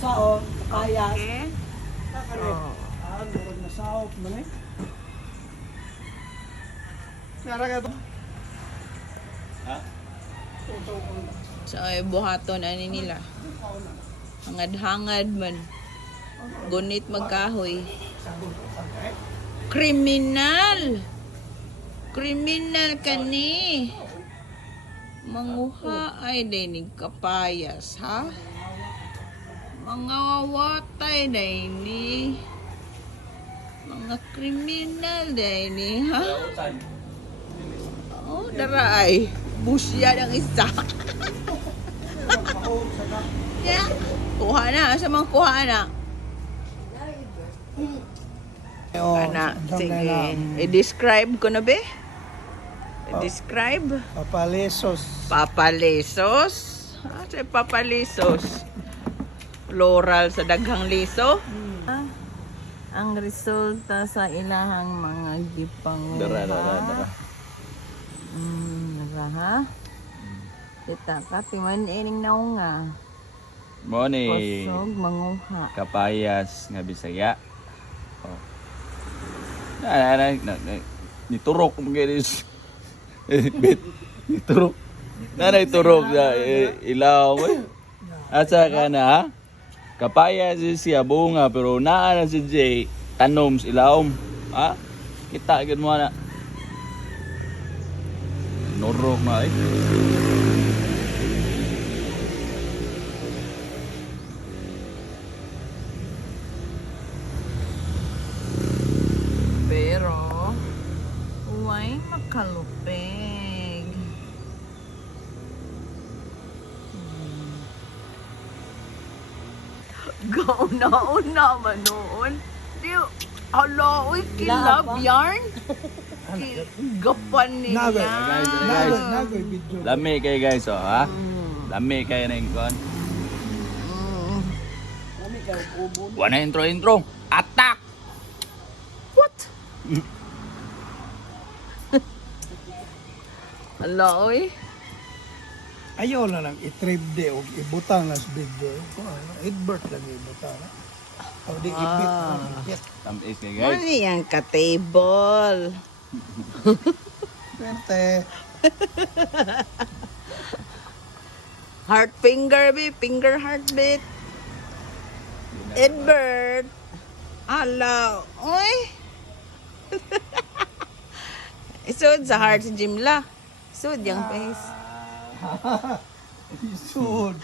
sao, kaya. Okay. Oh. Durog na sao, man eh. Nara ka to. Ha? So, ay buhaton ani nila. Hangad-hangad man. Gunit magkahoy. Kriminal! Kriminal kani. Manguha ay dinig kapayas, ha? Mga watay dini. Mga kriminal dini, ha? Oh, daray. Busya ng isa. Yeah. Kuha na. Asa mang kuha na? Ana, sige. I-describe ko na be? I-describe? Papalesos. Papalisos? Asa papalisos? Plural sa daghang liso? Ang resulta sa ilahang mga gipanguha. Dara. Ha? Kita ka, timan ining naunga. Mo ni Kusog, manguha. kapayas nga Bisaya. Oh. Niturok mo guys. Bit. Niturok. Niturok na ilaw mo. Asa ka na ha? Kapayas siya bunga pero naa na si Jay tanom sa ilawom. Ha? Kita gid mo na. Norok na eh. Pero, huwag makalupig. Gauna-una man noon. Di, hala, uy, kilab yarn. Gapan nila. Nagoy video. Lami kayo guys oh ha. Lami kayo na yung kon. Wala intro. Attack! What? Hala, uy. Ayaw na lang i-trip de o ibutang na sa video. Edbert lang ibutang. O di ibit. Tamis kayo guys. Ano yan ka-table? Swerte. Heart finger, be. Finger heart bit. Edbert. Hala, uy. Isod sa heart si Jimla. Isod yung face. Isod.